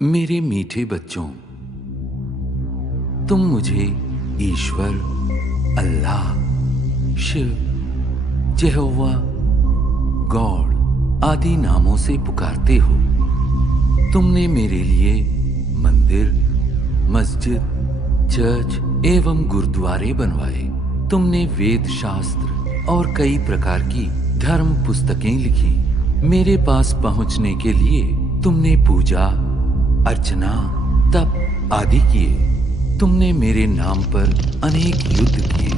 मेरे मीठे बच्चों, तुम मुझे ईश्वर, अल्लाह, शिव, यहोवा, गॉड आदि नामों से पुकारते हो। तुमने मेरे लिए मंदिर, मस्जिद, चर्च एवं गुरुद्वारे बनवाए। तुमने वेद शास्त्र और कई प्रकार की धर्म पुस्तकें लिखी। मेरे पास पहुंचने के लिए तुमने पूजा, अर्चना, तप आदि किए। तुमने मेरे नाम पर अनेक युद्ध किए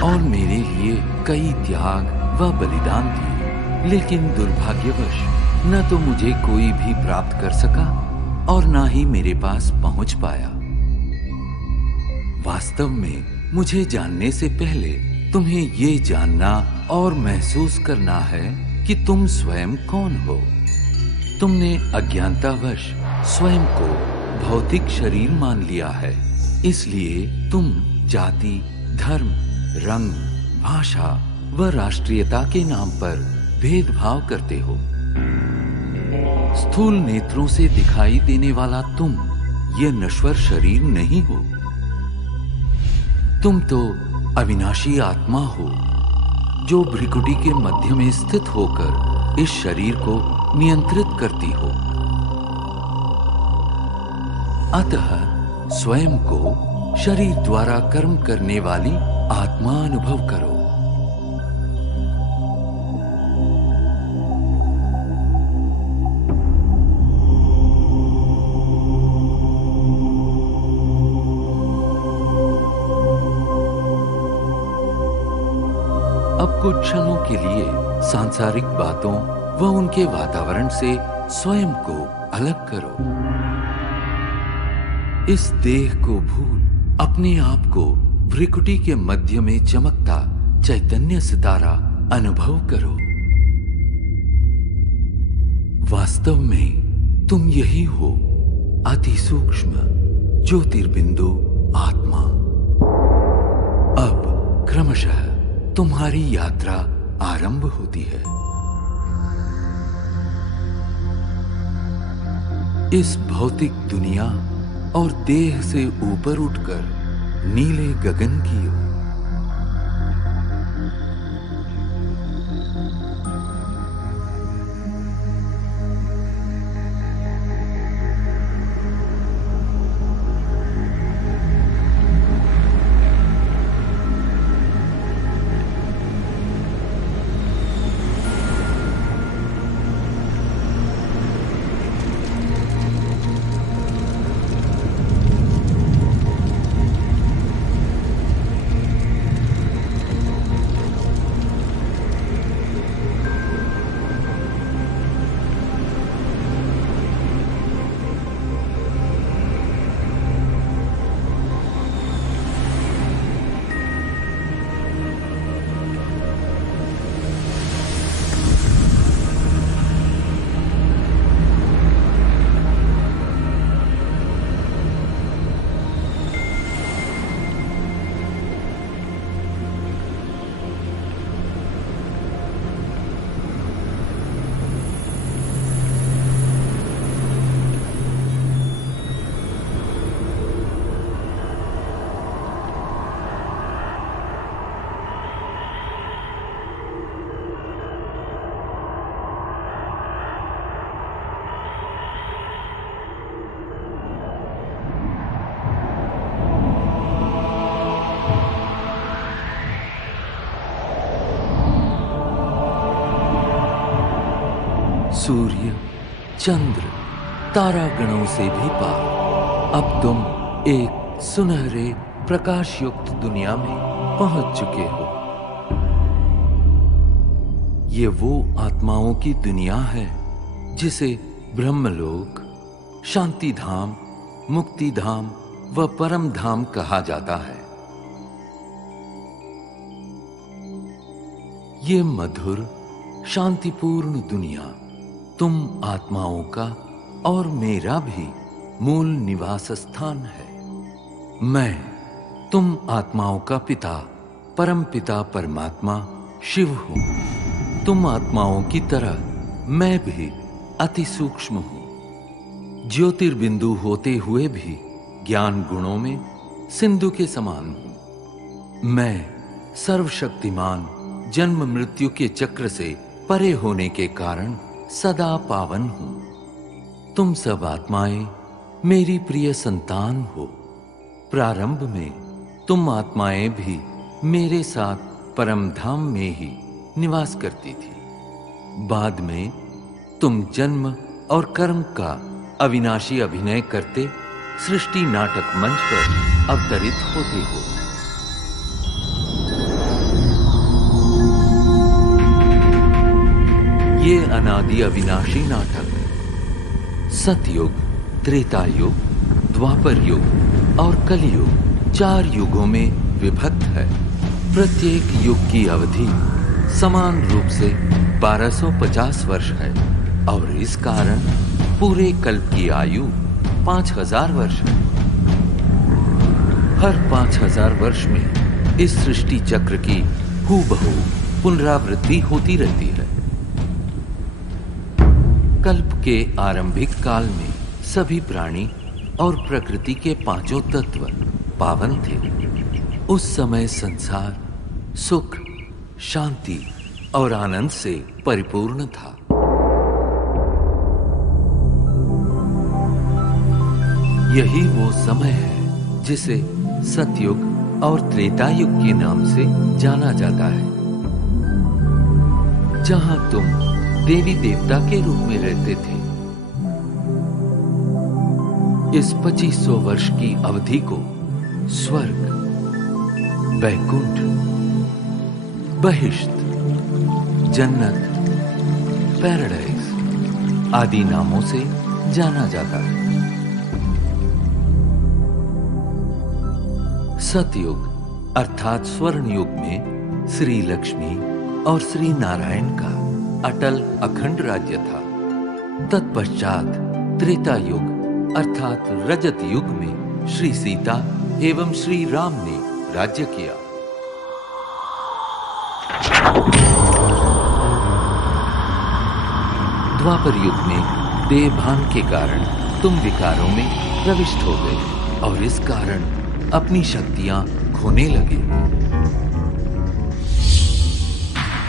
और मेरे लिए कई त्याग व बलिदान दिए। लेकिन दुर्भाग्यवश न तो मुझे कोई भी प्राप्त कर सका और न ही मेरे पास पहुंच पाया। वास्तव में मुझे जानने से पहले तुम्हें ये जानना और महसूस करना है कि तुम स्वयं कौन हो। तुमने अज्ञानतावश स्वयं को भौतिक शरीर मान लिया है। इसलिए तुम जाति, धर्म, रंग, भाषा व राष्ट्रीयता के नाम पर भेदभाव करते हो। स्थूल नेत्रों से दिखाई देने वाला तुम ये नश्वर शरीर नहीं हो। तुम तो अविनाशी आत्मा हो जो भ्रिकुटी के मध्य में स्थित होकर इस शरीर को नियंत्रित करती हो। अतः स्वयं को शरीर द्वारा कर्म करने वाली आत्मा अनुभव करो। अब कुछ क्षणों के लिए सांसारिक बातों व उनके वातावरण से स्वयं को अलग करो। इस देह को भूल अपने आप को भ्रिकुटी के मध्य में चमकता चैतन्य सितारा अनुभव करो। वास्तव में तुम यही हो, अति सूक्ष्म ज्योतिर्बिंदु आत्मा। अब क्रमशः तुम्हारी यात्रा आरंभ होती है। इस भौतिक दुनिया और देह से ऊपर उठकर नीले गगन की ओर। सूर्य, चंद्र, तारागणों से भी पार अब तुम एक सुनहरे प्रकाश युक्त दुनिया में पहुंच चुके हो। ये वो आत्माओं की दुनिया है जिसे ब्रह्मलोक, शांति धाम, मुक्ति धाम व परम धाम कहा जाता है। ये मधुर, शांतिपूर्ण दुनिया तुम आत्माओं का और मेरा भी मूल निवास स्थान है। मैं तुम आत्माओं का पिता, परम पिता परमात्मा शिव हूं। तुम आत्माओं की तरह मैं भी अति सूक्ष्म हूं। ज्योतिर्बिंदु होते हुए भी ज्ञान गुणों में सिंधु के समान हूं। मैं सर्वशक्तिमान जन्म मृत्यु के चक्र से परे होने के कारण सदा पावन हूं। तुम सब आत्माएं मेरी प्रिय संतान हो। प्रारंभ में तुम आत्माएं भी मेरे साथ परम धाम में ही निवास करती थी। बाद में तुम जन्म और कर्म का अविनाशी अभिनय करते सृष्टि नाटक मंच पर अवतरित होते हो। ये अनादि अविनाशी नाटक सतयुग, त्रेता युग, द्वापर युग और कलियुग 4 युगों में विभक्त है। प्रत्येक युग की अवधि समान रूप से 1250 वर्ष है और इस कारण पूरे कल्प की आयु 5000 वर्ष है। हर 5000 वर्ष में इस सृष्टि चक्र की हूबहू पुनरावृत्ति होती रहती है। कल्प के आरंभिक काल में सभी प्राणी और प्रकृति के 5 तत्व पावन थे। उस समय संसार सुख, शांति और आनंद से परिपूर्ण था। यही वो समय है जिसे सतयुग और त्रेता युग के नाम से जाना जाता है, जहां तुम देवी देवता के रूप में रहते थे। इस 2500 वर्ष की अवधि को स्वर्ग, वैकुंठ, बहिष्त, जन्नत, पैराडाइज आदि नामों से जाना जाता है। सतयुग अर्थात स्वर्ण युग में श्री लक्ष्मी और श्री नारायण का अटल अखंड राज्य था। तत्पश्चात त्रेता युग अर्थात रजत युग में श्री सीता एवं श्री राम ने राज्य किया। द्वापर युग में देवभान के कारण तुम विकारों में प्रविष्ट हो गए और इस कारण अपनी शक्तियां खोने लगे।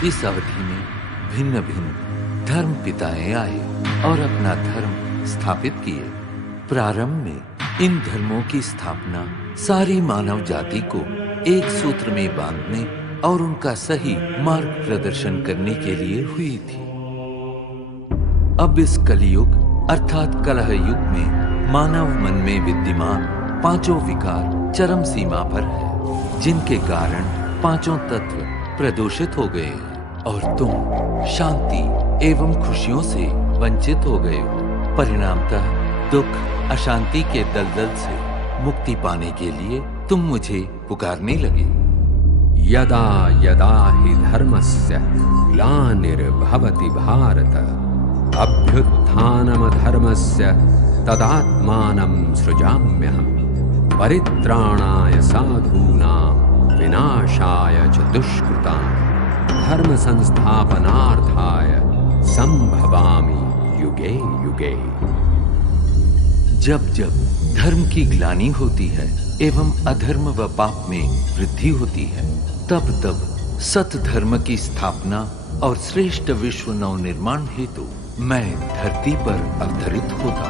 इस अवधि में भिन्न भिन्न धर्म पिताएं आए और अपना धर्म स्थापित किए। प्रारंभ में इन धर्मों की स्थापना सारी मानव जाति को एक सूत्र में बांधने और उनका सही मार्ग प्रदर्शन करने के लिए हुई थी। अब इस कलियुग अर्थात कलह युग में मानव मन में विद्यमान 5 विकार चरम सीमा पर है, जिनके कारण 5 तत्व प्रदूषित हो गए हैं और तुम शांति एवं खुशियों से वंचित हो गए हो। परिणामतः दुख, अशांति के दलदल से मुक्ति पाने के लिए तुम मुझे पुकारने लगे। यदा यदा हि धर्मस्य ग्लानिर्भवति भारत अभ्युत्थानमधर्मस्य तदात्मानं सृजाम्यहम् परित्राणाय साधूनां विनाशाय च दुष्कृतां धर्म संस्थापनार्थाय संभवामि युगे युगे। जब जब धर्म की ग्लानि होती है एवं अधर्म व पाप में वृद्धि होती है, तब तब सत धर्म की स्थापना और श्रेष्ठ विश्व नवनिर्माण हेतु मैं धरती पर अवतरित होता।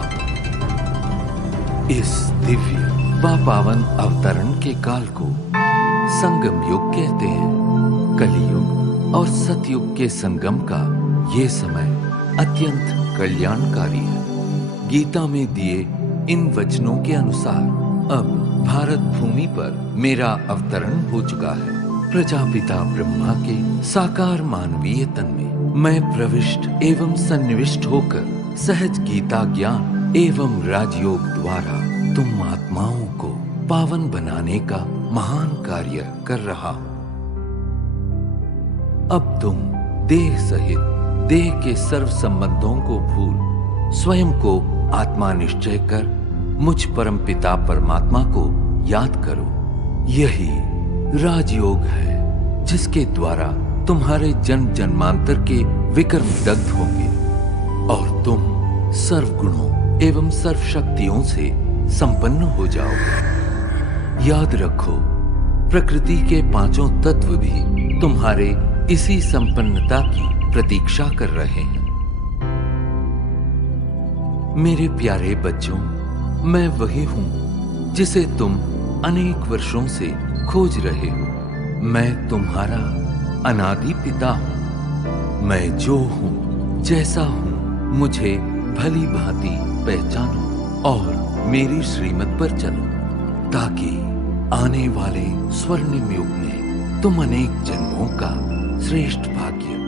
इस दिव्य व पावन अवतरण के काल को संगम युग कहते हैं। कलियुग और सतयुग के संगम का ये समय अत्यंत कल्याणकारी है। गीता में दिए इन वचनों के अनुसार अब भारत भूमि पर मेरा अवतरण हो चुका है। प्रजापिता ब्रह्मा के साकार मानवीय तन में मैं प्रविष्ट एवं सन्निविष्ट होकर सहज गीता ज्ञान एवं राजयोग द्वारा तुम आत्माओं को पावन बनाने का महान कार्य कर रहा हूं। अब तुम देह सहित देह के सर्व संबंधों को भूल स्वयं को आत्मा निश्चय कर मुझ परम पिता परमात्मा को याद करो। यही राजयोग है जिसके द्वारा तुम्हारे जन्म जन्मांतर के विकर्म दग्ध होंगे और तुम सर्वगुणों एवं सर्वशक्तियों से संपन्न हो जाओगे। याद रखो, प्रकृति के पांचों तत्व भी तुम्हारे इसी संपन्नता की प्रतीक्षा कर रहे हैं। मेरे प्यारे बच्चों, मैं वही हूं जिसे तुम अनेक वर्षों से खोज रहे हो। मैं तुम्हारा अनादि पिता हूं। मैं जो हूं, जैसा हूं, मुझे भली भांति पहचानो और मेरी श्रीमत पर चलो, ताकि आने वाले स्वर्णिम युग में तुम अनेक जन्मों का श्रेष्ठ भाग्य